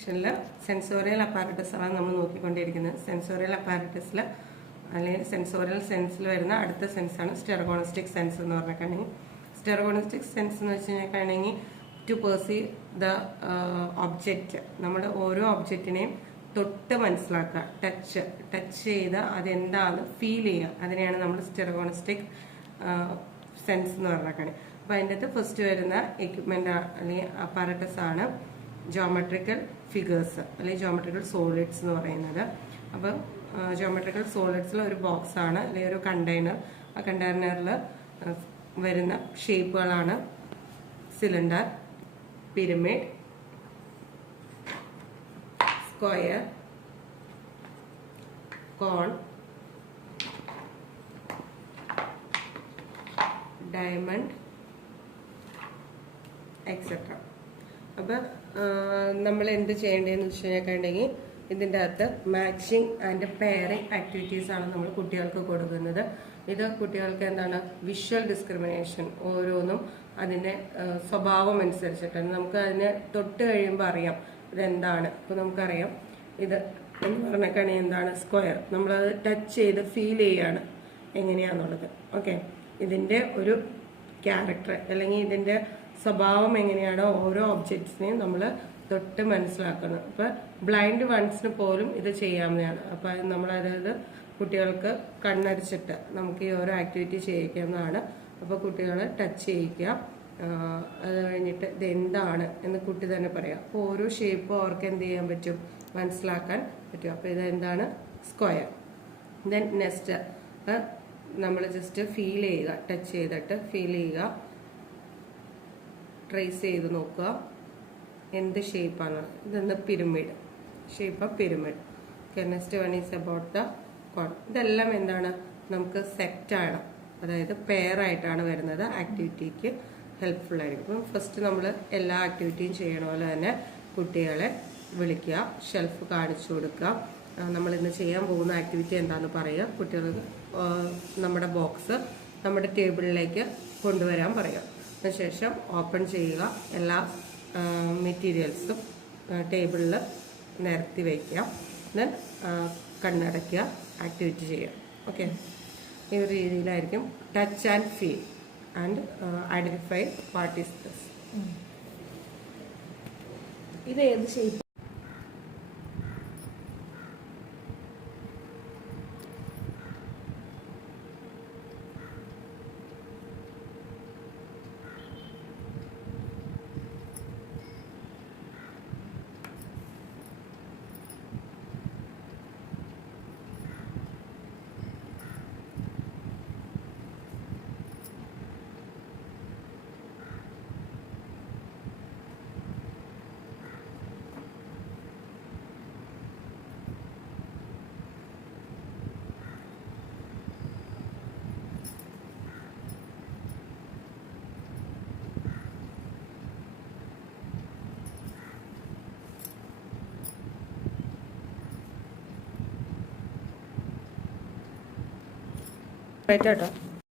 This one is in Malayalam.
സെക്ഷനിൽ സെൻസോറിയൽ അപ്പാരറ്റസ് ആണ് നമ്മൾ നോക്കിക്കൊണ്ടിരിക്കുന്നത്. സെൻസോറിയൽ അപ്പാരറ്റസിൽ അല്ലെങ്കിൽ സെൻസോറിയൽ സെൻസിൽ വരുന്ന അടുത്ത സെൻസാണ് സ്റ്റെറഗോണസ്റ്റിക് സെൻസ് എന്ന് പറഞ്ഞിട്ടുണ്ടെങ്കിൽ. സ്റ്റെറഗോണസ്റ്റിക് സെൻസ് എന്ന് വെച്ച് കഴിഞ്ഞിട്ടുണ്ടെങ്കിൽ ടു പെർസീവ് ദ ഒബ്ജക്റ്റ് നമ്മുടെ ഓരോ ഒബ്ജക്റ്റിനെയും തൊട്ട് മനസ്സിലാക്കുക. ടച്ച് ടച്ച് ചെയ്ത് അതെന്താന്ന് ഫീൽ ചെയ്യുക. അതിനെയാണ് നമ്മൾ സ്റ്റെറഗോണസ്റ്റിക് സെൻസ് എന്ന് പറഞ്ഞിട്ടുണ്ടെങ്കിൽ. അപ്പോൾ അതിന്റെ അകത്ത് ഫസ്റ്റ് വരുന്ന എക്യുപ്മെന്റ് അല്ലെങ്കിൽ അപ്പാരറ്റസ് ആണ് ജോമെട്രിക്കൽ ഫിഗേഴ്സ് അല്ലെങ്കിൽ ജോമെട്രിക്കൽ സോളിഡ്സ് എന്ന് പറയുന്നത്. അപ്പോൾ ജോമെട്രിക്കൽ സോളിഡ്സിൽ ഒരു ബോക്സ് ആണ് അല്ലെങ്കിൽ ഒരു കണ്ടെയ്നർ ആ കണ്ടെയ്നറിൽ വരുന്ന ഷേപ്പുകളാണ് cylinder pyramid square cone diamond etcetera അപ്പം നമ്മൾ എന്ത് ചെയ്യേണ്ടതെന്ന് വെച്ച് കഴിഞ്ഞിട്ടുണ്ടെങ്കിൽ ഇതിന്റെ അകത്ത് മാച്ചിങ് ആൻഡ് പെയറിങ് ആക്ടിവിറ്റീസ് ആണ് നമ്മൾ കുട്ടികൾക്ക് കൊടുക്കുന്നത്. ഇത് കുട്ടികൾക്ക് എന്താണ്? വിഷ്വൽ ഡിസ്ക്രിമിനേഷൻ ഓരോന്നും അതിന്റെ സ്വഭാവം അനുസരിച്ചിട്ടാണ്. നമുക്ക് അതിനെ തൊട്ട് കഴിയുമ്പോൾ അറിയാം ഇതെന്താണ്. ഇപ്പോൾ നമുക്കറിയാം ഇത് എന്ന് പറഞ്ഞേക്കാണ് എന്താണ്? സ്ക്വയർ നമ്മളത് ടച്ച് ചെയ്ത് ഫീൽ ചെയ്യാണ് എങ്ങനെയാണെന്നുള്ളത് ഓക്കെ ഇതിന്റെ ഒരു ക്യാരക്ടർ അല്ലെങ്കിൽ ഇതിന്റെ സ്വഭാവം എങ്ങനെയാണ് ഓരോ ഒബ്ജക്ട്സിനെയും നമ്മൾ തൊട്ട് മനസ്സിലാക്കുന്നത് അപ്പം ബ്ലൈൻഡ് വൺസിന് പോലും ഇത് ചെയ്യാവുന്നതാണ്. അപ്പം നമ്മൾ അതായത് കുട്ടികൾക്ക് കണ്ണടച്ചിട്ട് നമുക്ക് ഈ ഓരോ ആക്ടിവിറ്റി ചെയ്യിക്കാവുന്നതാണ്. അപ്പോൾ കുട്ടികളെ ടച്ച് ചെയ്യിക്കുക. അത് കഴിഞ്ഞിട്ട് ഇത് എന്താണ് എന്ന് കുട്ടി തന്നെ പറയാം. അപ്പോൾ ഓരോ ഷേപ്പ് അവർക്ക് എന്ത് ചെയ്യാൻ പറ്റും? മനസ്സിലാക്കാൻ പറ്റും. അപ്പോൾ ഇതെന്താണ് സ്ക്വയർ ദെൻ നെക്സ്റ്റ് നമ്മൾ ജസ്റ്റ് ഫീൽ ചെയ്യുക. ടച്ച് ചെയ്തിട്ട് ഫീൽ ചെയ്യുക. ട്രേസ് ചെയ്ത് നോക്കുക. എന്ത് ഷേപ്പാണ് ഇതെന്ന് pyramid shape of pyramid next one is about the cone ഇതെല്ലാം എന്താണ്? നമുക്ക് സെറ്റാണ് അതായത് പെയർ ആയിട്ടാണ് വരുന്നത്. ആക്ടിവിറ്റിക്ക് ഹെൽപ്ഫുൾ ആയിരിക്കും. ഫസ്റ്റ് നമ്മൾ എല്ലാ ആക്ടിവിറ്റിയും ചെയ്യണ പോലെ തന്നെ കുട്ടികളെ വിളിക്കുക. ഷെൽഫ് കാണിച്ചു കൊടുക്കുക. നമ്മൾ ഇന്ന് ചെയ്യാൻ പോകുന്ന ആക്ടിവിറ്റി എന്താണെന്ന് പറയുക. കുട്ടികൾക്ക് നമ്മുടെ ബോക്സ് നമ്മുടെ ടേബിളിലേക്ക് കൊണ്ടുവരാൻ പറയുക. അതിനുശേഷം ഓപ്പൺ ചെയ്യുക. എല്ലാ മെറ്റീരിയൽസും ടേബിളിൽ നിരത്തി വയ്ക്കുക. ദെൻ കണ്ണടയ്ക്കുക ആക്ടിവിറ്റി ചെയ്യുക. ഓക്കെ ഈ ഒരു രീതിയിലായിരിക്കും touch and feel and identify what is this ഇത് ഏത് ഷേപ്പ് റൈറ്റ് കേട്ടോ